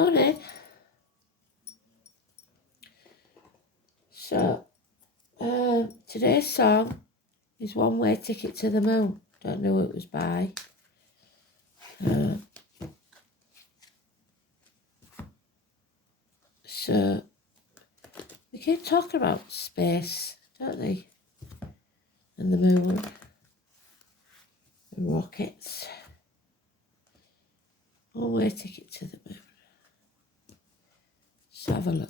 Morning. So, today's song is One Way Ticket to the Moon. Don't know who it was by. So, they keep talking about space, don't they? And the moon. And rockets. One Way Ticket to the Moon. Let's have a look.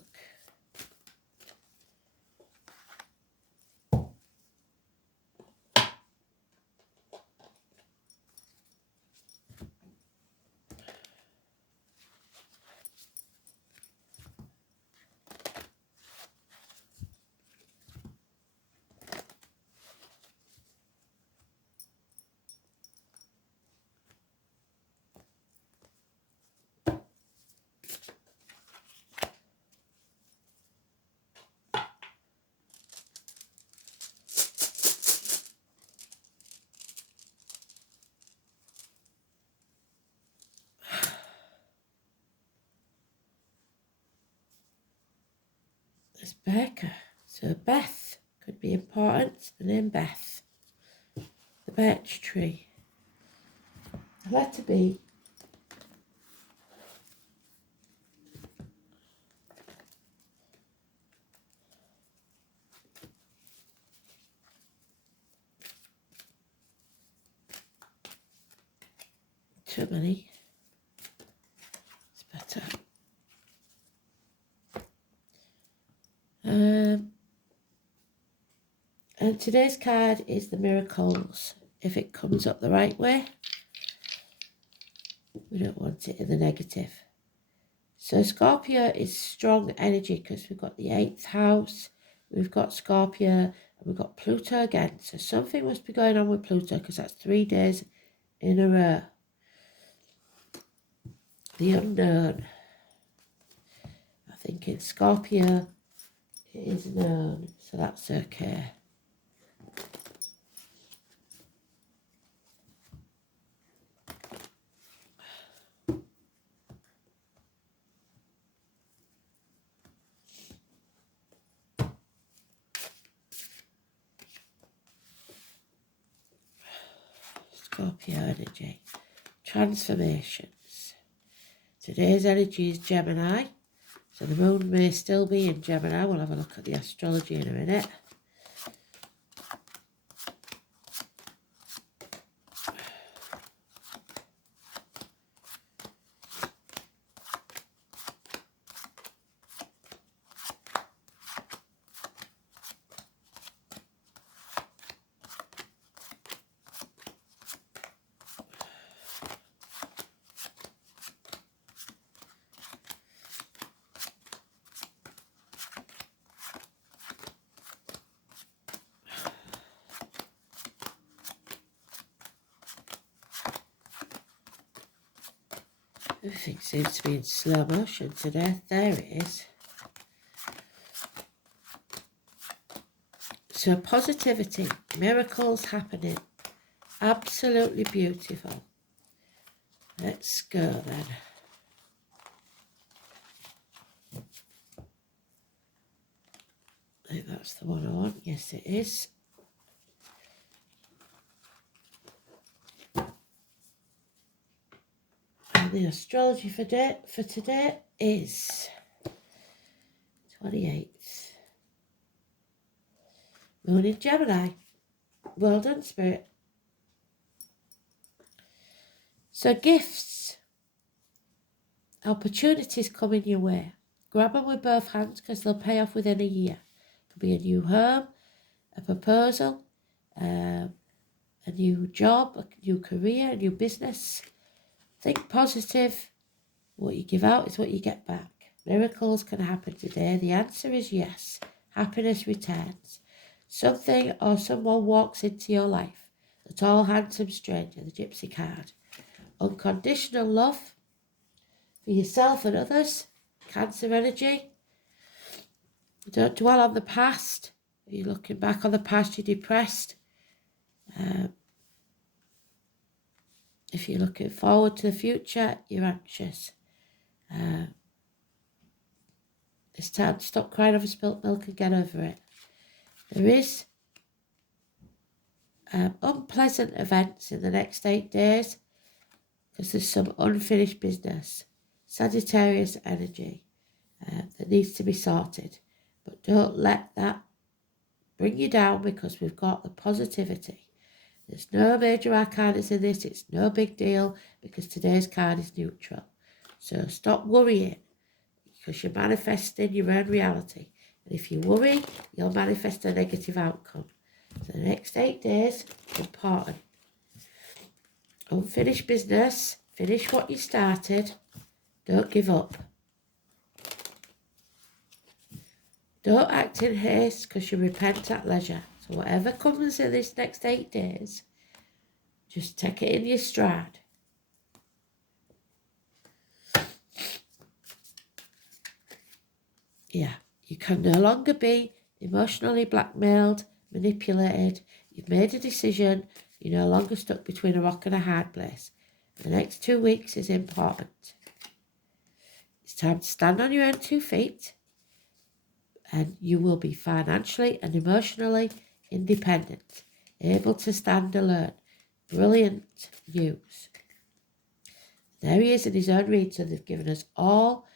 There's Becca. So Beth could be important. The name Beth. The birch tree. The letter B. Too many. It's better. And today's card is the Miracles. If it comes up the right way, we don't want it in the negative. So Scorpio is strong energy because we've got the 8th house, we've got Scorpio, and we've got Pluto again. So something must be going on with Pluto because that's 3 days in a row. The unknown. I think in Scorpio it is known, so that's okay. Scorpio energy. Transformations. Today's energy is Gemini. So the moon may still be in Gemini. We'll have a look at the astrology in a minute. Everything seems to be in slow motion today. There it is. So positivity, miracles happening. Absolutely beautiful. Let's go then. I think that's the one I want. Yes, it is. And the astrology for today is 28th. Moon in Gemini. Well done, Spirit. So gifts. Opportunities coming your way. Grab them with both hands because they'll pay off within a year. It could be a new home, a proposal, a new job, a new career, a new business. Think positive. What you give out is what you get back. Miracles can happen today. The answer is yes. Happiness returns. Something or someone walks into your life. The tall, handsome stranger, the gypsy card. Unconditional love for yourself and others. Cancer energy. Don't dwell on the past. If you're looking back on the past, you're depressed. If you're looking forward to the future, you're anxious. It's time to stop crying over spilt milk and get over it. There is unpleasant events in the next 8 days because there's some unfinished business, Sagittarius energy that needs to be sorted. But don't let that bring you down because we've got the positivity. There's no major arcanas in this. It's no big deal because today's card is neutral. So stop worrying because you're manifesting your own reality. And if you worry, you'll manifest a negative outcome. So the next 8 days, important. Unfinished business. Finish what you started. Don't give up. Don't act in haste because you repent at leisure. So whatever comes in this next 8 days, just take it in your stride. Yeah, you can no longer be emotionally blackmailed, manipulated. You've made a decision. You're no longer stuck between a rock and a hard place. The next 2 weeks is important. It's time to stand on your own 2 feet and you will be financially and emotionally independent, able to stand alone. Brilliant news. There he is in his own read, so they've given us all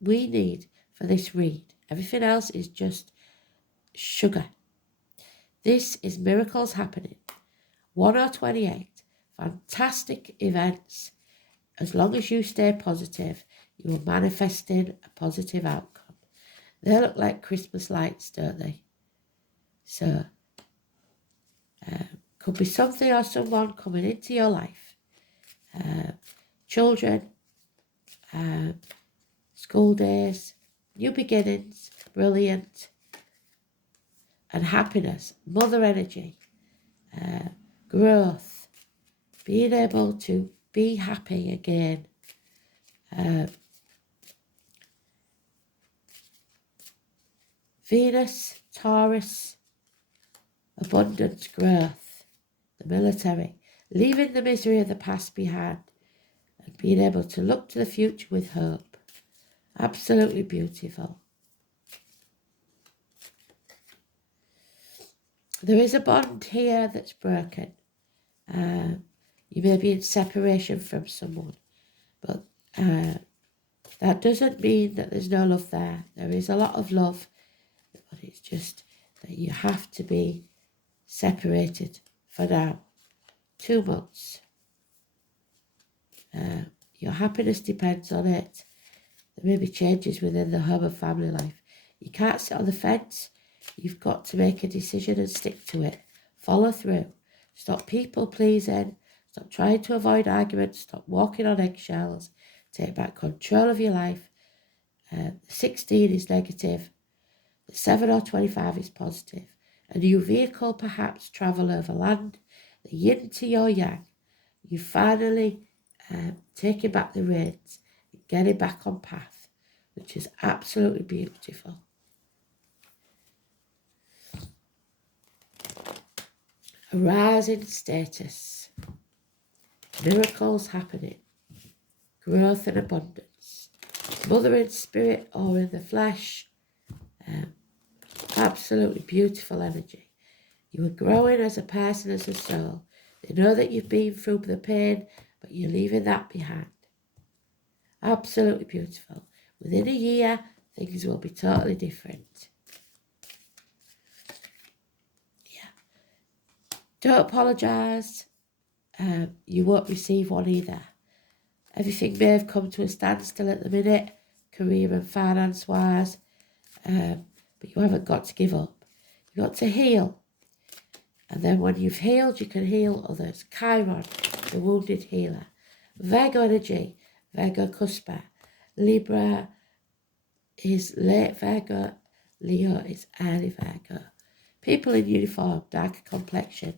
we need for this read. Everything else is just sugar. This is miracles happening. 1028. Fantastic events. As long as you stay positive, you are manifesting a positive outcome. They look like Christmas lights, don't they? So, could be something or someone coming into your life. Children, school days, new beginnings, brilliant. And happiness, mother energy, growth, being able to be happy again. Venus, Taurus, abundance, growth, the military, leaving the misery of the past behind and being able to look to the future with hope. Absolutely beautiful. There is a bond here that's broken. You may be in separation from someone, but that doesn't mean that there's no love there. There is a lot of love, but it's just that you have to be separated for now. 2 months. Your happiness depends on it. There may be changes within the home and family life. You can't sit on the fence. You've got to make a decision and stick to it. Follow through. Stop people pleasing. Stop trying to avoid arguments. Stop walking on eggshells. Take back control of your life. 16 is negative. The 7 or 25 is positive. A new vehicle perhaps, travel over land. The yin to your yang. You finally taking back the reins and getting back on path, which is absolutely beautiful. A rise in status. Miracles happening. Growth and abundance. Mother in spirit or in the flesh. Absolutely beautiful energy. You are growing as a person, as a soul. They know that you've been through the pain, but you're leaving that behind. Absolutely beautiful. Within a year, things will be totally different. Yeah. Don't apologise. You won't receive one either. Everything may have come to a standstill at the minute, career and finance-wise, but you haven't got to give up. You've got to heal. And then when you've healed, you can heal others. Chiron, the wounded healer. Virgo energy, Virgo Cuspa. Libra is late Virgo. Leo is early Virgo. People in uniform, darker complexion.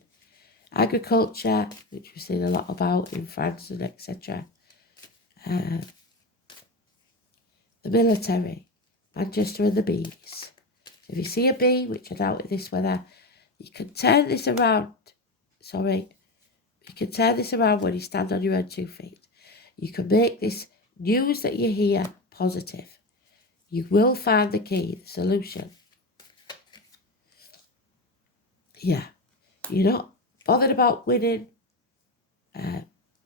Agriculture, which we've seen a lot about in France and etc. The military, Manchester and the bees. So if you see a bee, which I doubt with this weather, you can turn this around. You can turn this around when you stand on your own 2 feet. You can make this news that you hear positive. You will find the key, the solution. Yeah, you're not bothered about winning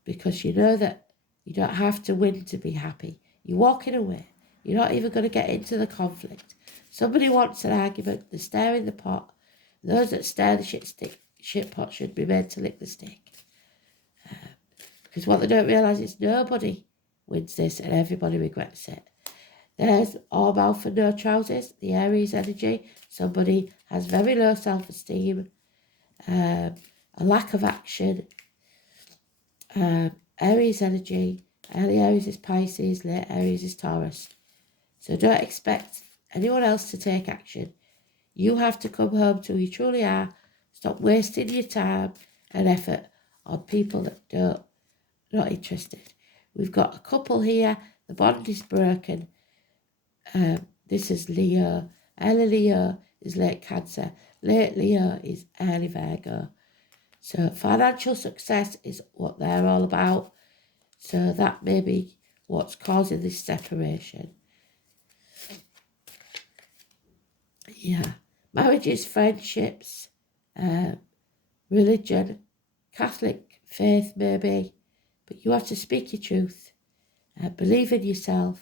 because you know that you don't have to win to be happy. You're walking away. You're not even going to get into the conflict. Somebody wants an argument, they're stirring the pot. Those that stir the shit pot should be made to lick the stick. Because what they don't realise is nobody wins this and everybody regrets it. There's all mouth and no trousers, the Aries energy. Somebody has very low self-esteem, a lack of action. Aries energy, early Aries is Pisces, late Aries is Taurus. So don't expect anyone else to take action. You have to come home to who you truly are. Stop wasting your time and effort on people that not interested. We've got a couple here. The bond is broken. This is Leo. Early Leo is late Cancer. Late Leo is early Virgo. So financial success is what they're all about. So that may be what's causing this separation. Yeah. Marriages, friendships, religion, Catholic faith maybe. But you have to speak your truth. Believe in yourself.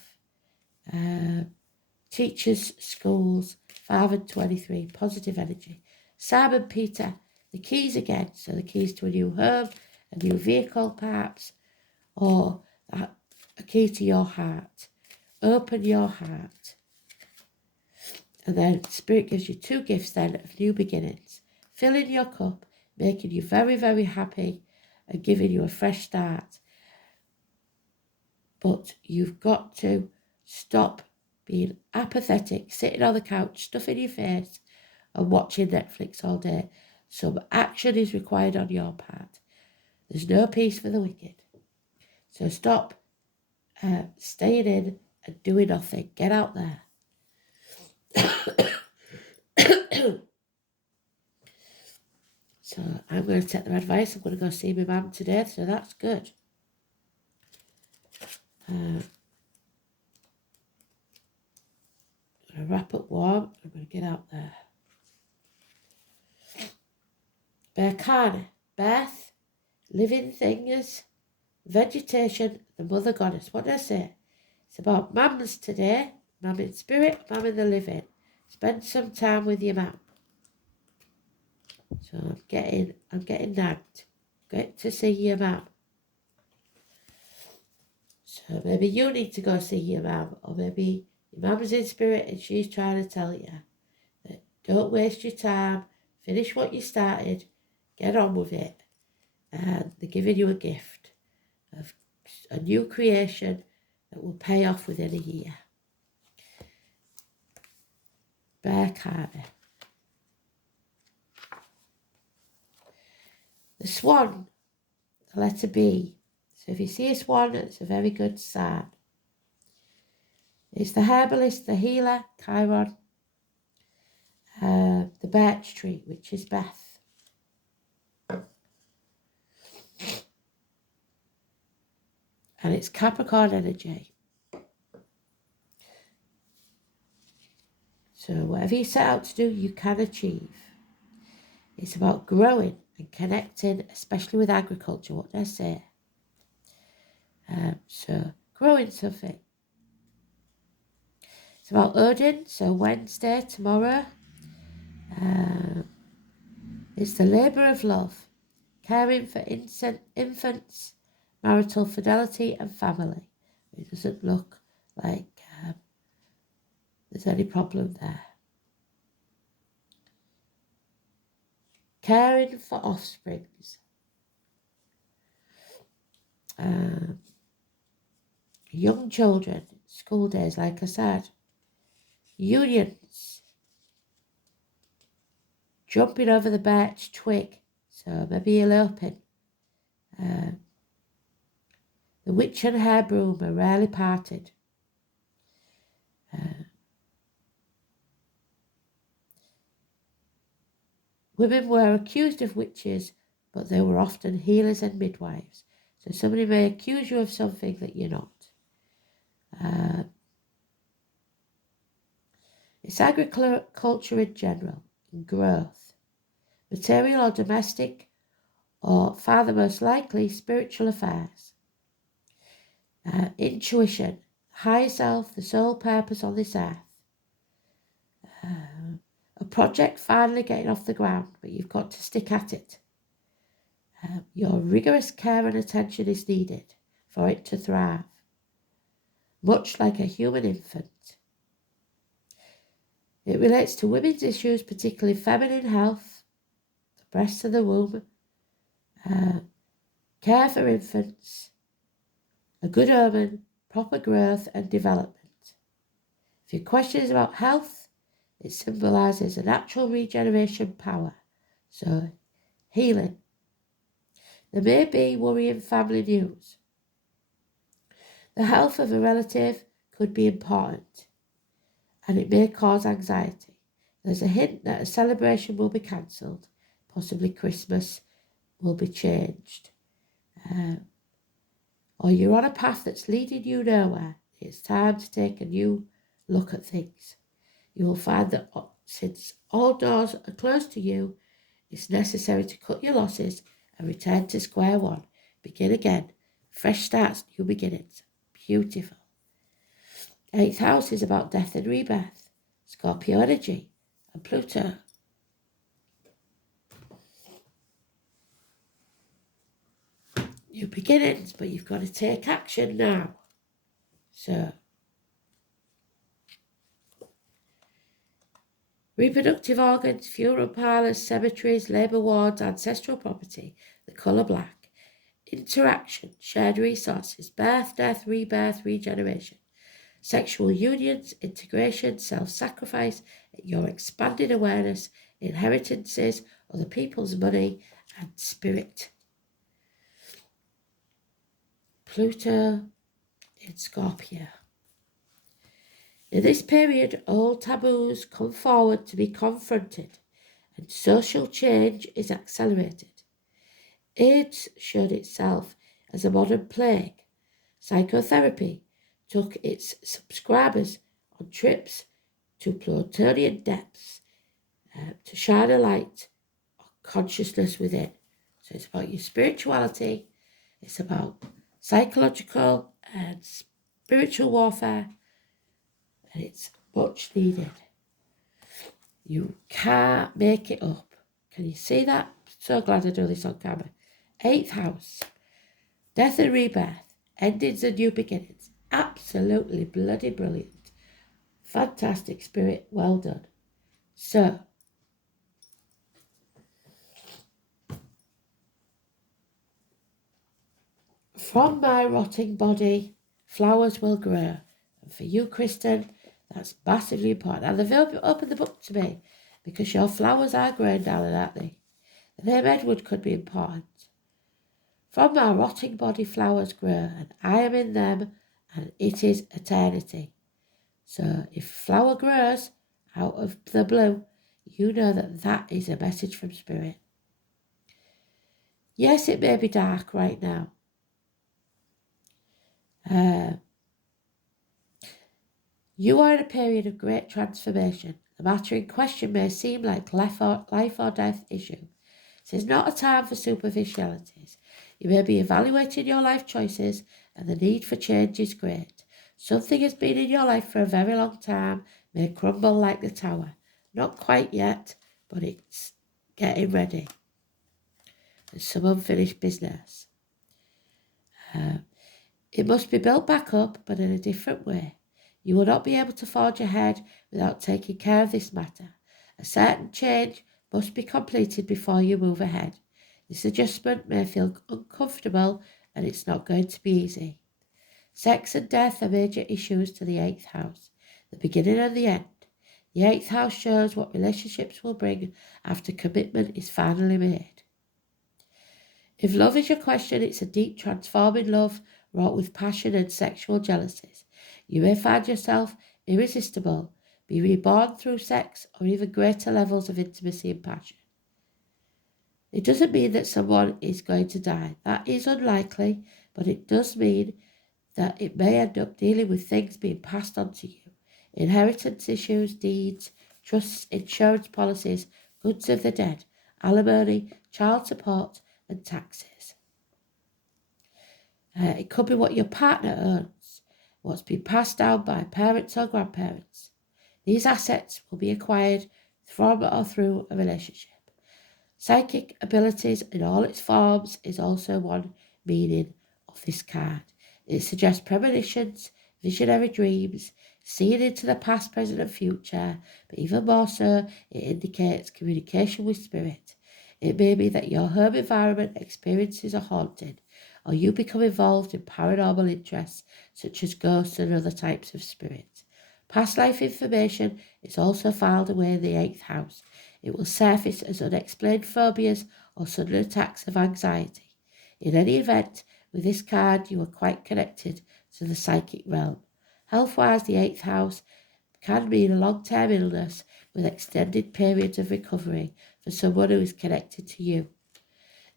Teachers, schools, 5 and 23, positive energy. Simon Peter, the keys again. So the keys to a new home, a new vehicle perhaps, or a key to your heart. Open your heart. And then Spirit gives you 2 gifts then of new beginnings. Filling your cup, making you very, very happy and giving you a fresh start. But you've got to stop being apathetic, sitting on the couch, stuffing your face and watching Netflix all day. Some action is required on your part. There's no peace for the wicked. So stop staying in and doing nothing. Get out there. So I'm going to take their advice. I'm going to go see my mum today, so that's good. I'm going to wrap up warm. I'm going to get out there. Berkana, birth, living things, vegetation, the mother goddess. What did I say? It's about mums today. Mum in spirit, mum in the living. Spend some time with your mum. So I'm getting nagged. Get to see your mum. So maybe you need to go see your mum, or maybe your mum's in spirit and she's trying to tell you that don't waste your time, finish what you started, get on with it. And they're giving you a gift of a new creation that will pay off within a year. Berkana. The swan, the letter B. So if you see a swan, it's a very good sign. It's the herbalist, the healer, Chiron, the birch tree, which is Beth. And it's Capricorn energy. So whatever you set out to do, you can achieve. It's about growing and connecting, especially with agriculture, what did I say? So growing something. It's about Odin, so Wednesday, tomorrow. It's the labour of love, caring for infants, marital fidelity and family. It doesn't look like there's any problem there. Caring for offsprings. Young children, school days, like I said. Unions. Jumping over the birch twig, so maybe eloping. The witch and her broom are rarely parted. Women were accused of witches, but they were often healers and midwives. So somebody may accuse you of something that you're not. It's agriculture in general, in growth, material or domestic, or farther most likely spiritual affairs. Intuition, higher self, the sole purpose on this earth. A project finally getting off the ground, but you've got to stick at it. Your rigorous care and attention is needed for it to thrive, much like a human infant. It relates to women's issues, particularly feminine health, the breasts and the womb, care for infants, a good omen, proper growth and development. If your question is about health, it symbolises a natural regeneration power, so healing. There may be worrying family news. The health of a relative could be important, and it may cause anxiety. There's a hint that a celebration will be cancelled, possibly Christmas will be changed. Or you're on a path that's leading you nowhere. It's time to take a new look at things. You will find that since all doors are closed to you, it's necessary to cut your losses and return to square one. Begin again. Fresh starts, new beginnings. Beautiful. 8th house is about death and rebirth. Scorpio energy and Pluto. New beginnings, but you've got to take action now. So, reproductive organs, funeral parlours, cemeteries, labour wards, ancestral property, the colour black. Interaction, shared resources, birth, death, rebirth, regeneration. Sexual unions, integration, self-sacrifice, your expanded awareness, inheritances, other people's money, and spirit. Pluto in Scorpio. In this period, old taboos come forward to be confronted, and social change is accelerated. AIDS showed itself as a modern plague. Psychotherapy took its subscribers on trips to Plutonian depths to shine a light on consciousness within. So it's about your spirituality, it's about psychological and spiritual warfare, and it's much needed. You can't make it up. Can you see that? So glad I do this on camera. 8th house, death and rebirth, endings and new beginnings. Absolutely bloody brilliant. Fantastic spirit, well done. So, from my rotting body, flowers will grow. And for you, Kristen, that's massively important. And they've opened the book to me because your flowers are growing, darling, aren't they? The name Edward could be important. From my rotting body, flowers grow, and I am in them, and it is eternity. So if flower grows out of the blue, you know that that is a message from Spirit. Yes, it may be dark right now. You are in a period of great transformation. The matter in question may seem like life or death issue. This is not a time for superficialities. You may be evaluating your life choices, and the need for change is great. Something has been in your life for a very long time, may crumble like the tower. Not quite yet, but it's getting ready. There's some unfinished business. It must be built back up, but in a different way. You will not be able to forge ahead without taking care of this matter. A certain change must be completed before you move ahead. This adjustment may feel uncomfortable, and it's not going to be easy. Sex and death are major issues to the 8th house, the beginning and the end. The 8th house shows what relationships will bring after commitment is finally made. If love is your question, it's a deep, transforming love wrought with passion and sexual jealousies. You may find yourself irresistible, be reborn through sex, or even greater levels of intimacy and passion. It doesn't mean that someone is going to die. That is unlikely, but it does mean that it may end up dealing with things being passed on to you. inheritance issues, deeds, trusts, insurance policies, goods of the dead, alimony, child support, and taxes. It could be what your partner owns, what's been passed down by parents or grandparents. These assets will be acquired from or through a relationship. Psychic abilities in all its forms is also one meaning of this card. It suggests premonitions, visionary dreams, seeing into the past, present and future, but even more so, it indicates communication with spirit. It may be that your home environment experiences a haunting, or you become involved in paranormal interests, such as ghosts and other types of spirits. Past life information is also filed away in the 8th house. It will surface as unexplained phobias or sudden attacks of anxiety. In any event, with this card, you are quite connected to the psychic realm. Health-wise, the 8th house can mean a long-term illness with extended periods of recovery for someone who is connected to you.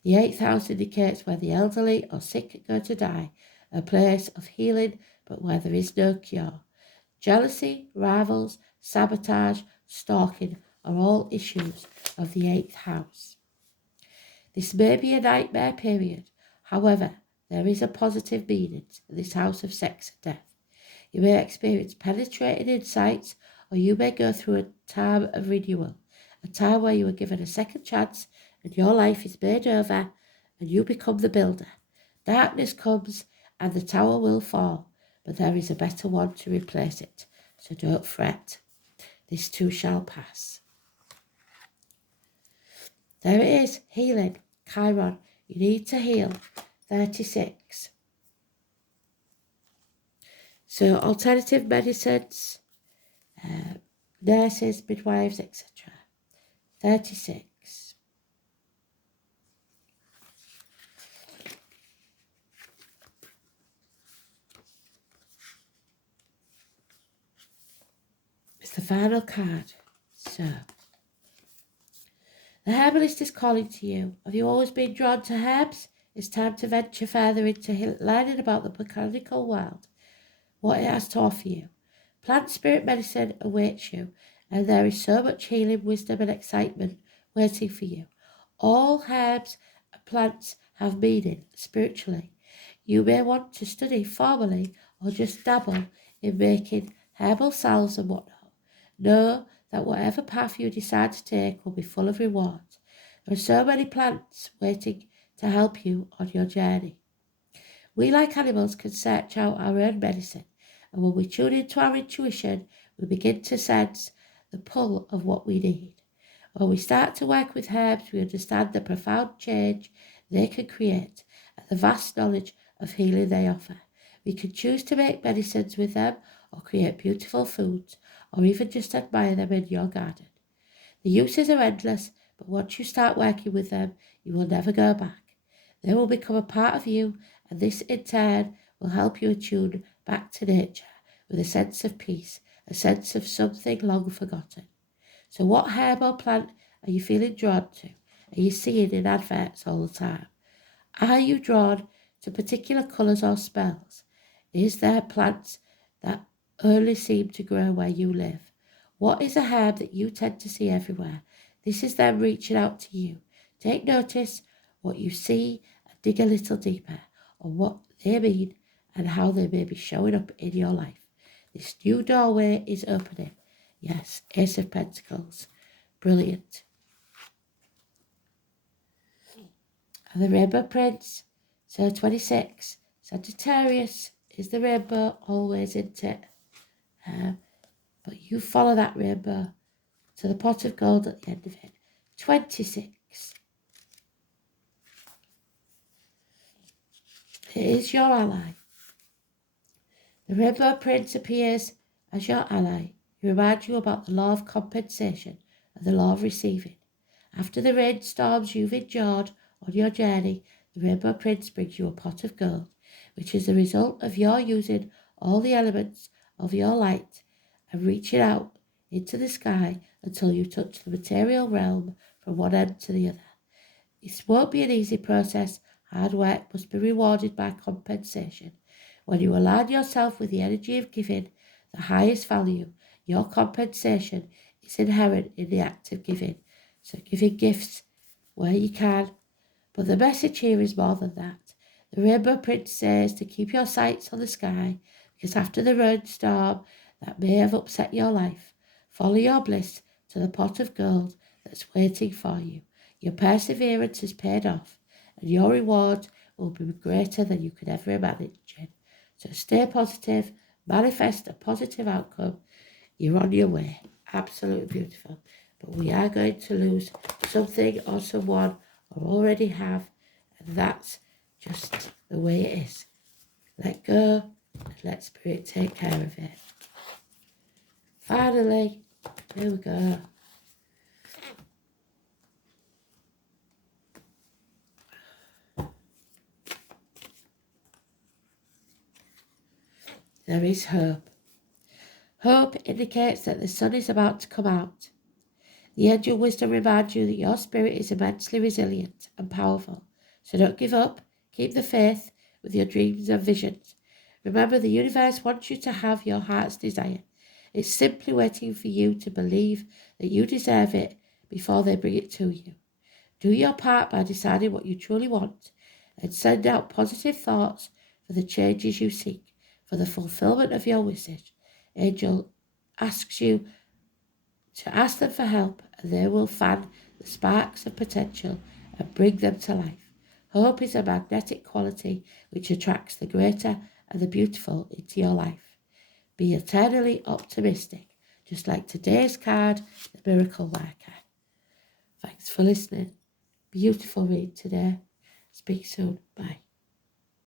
The 8th house indicates where the elderly or sick go to die, a place of healing, but where there is no cure. Jealousy, rivals, sabotage, stalking are all issues of the 8th house. This may be a nightmare period. However, there is a positive meaning to this house of sex and death. You may experience penetrating insights, or you may go through a time of renewal, a time where you are given a second chance and your life is made over and you become the builder. Darkness comes and the tower will fall, but there is a better one to replace it. So don't fret. This too shall pass. There it is, healing, Chiron. You need to heal, 36. So alternative medicines, nurses, midwives, etc. 36. It's the final card. So, the herbalist is calling to you. Have you always been drawn to herbs? It's time to venture further into learning about the botanical world, what it has to offer you. Plant spirit medicine awaits you, and there is so much healing, wisdom and excitement waiting for you. All herbs and plants have meaning spiritually. You may want to study formally or just dabble in making herbal salves and whatnot. Know that whatever path you decide to take will be full of rewards. There are so many plants waiting to help you on your journey. We, like animals, can search out our own medicine, and when we tune into our intuition, we begin to sense the pull of what we need. When we start to work with herbs, we understand the profound change they can create and the vast knowledge of healing they offer. We can choose to make medicines with them, or create beautiful foods, or even just admire them in your garden. The uses are endless, but once you start working with them, you will never go back. They will become a part of you, and this in turn will help you attune back to nature with a sense of peace, a sense of something long forgotten. So what herb or plant are you feeling drawn to? Are you seeing in adverts all the time? Are you drawn to particular colours or smells? Is there plants that only seem to grow where you live? What is a herb that you tend to see everywhere? This is them reaching out to you. Take notice what you see and dig a little deeper on what they mean and how they may be showing up in your life. This new doorway is opening. Yes, Ace of Pentacles. Brilliant. And the Rainbow Prince. So 26. Sagittarius is the rainbow, always, isn't it? But you follow that rainbow to the pot of gold at the end of it. 26. It is your ally. The Rainbow Prince appears as your ally. He reminds you about the law of compensation and the law of receiving. After the rainstorms you've endured on your journey, the Rainbow Prince brings you a pot of gold, which is the result of your using all the elements of your light and reaching out into the sky until you touch the material realm from one end to the other. This won't be an easy process. Hard work must be rewarded by compensation. When you align yourself with the energy of giving, the highest value, Your compensation is inherent in the act of giving. So giving gifts where you can. But the message here is more than that. The Rainbow Prince says to keep your sights on the sky, because after the rainstorm that may have upset your life, follow your bliss to the pot of gold that's waiting for you. Your perseverance is paid off, and your reward will be greater than you could ever imagine. So stay positive, manifest a positive outcome. You're on your way. Absolutely beautiful. But we are going to lose something or someone or already have, and that's just the way it is. Let go and let Spirit take care of it. Finally, here we go. There is hope. Hope indicates that the sun is about to come out. The angel wisdom reminds you that your spirit is immensely resilient and powerful. So don't give up. Keep the faith with your dreams and visions. Remember, the universe wants you to have your heart's desire. It's simply waiting for you to believe that you deserve it before they bring it to you. Do your part by deciding what you truly want and send out positive thoughts for the changes you seek, for the fulfillment of your wishes. Angel asks you to ask them for help, and they will fan the sparks of potential and bring them to life. Hope is a magnetic quality which attracts the greater and the beautiful into your life. Be eternally optimistic, just like today's card, the Miracle Marker. Thanks for listening. Beautiful read today. Speak soon. Bye.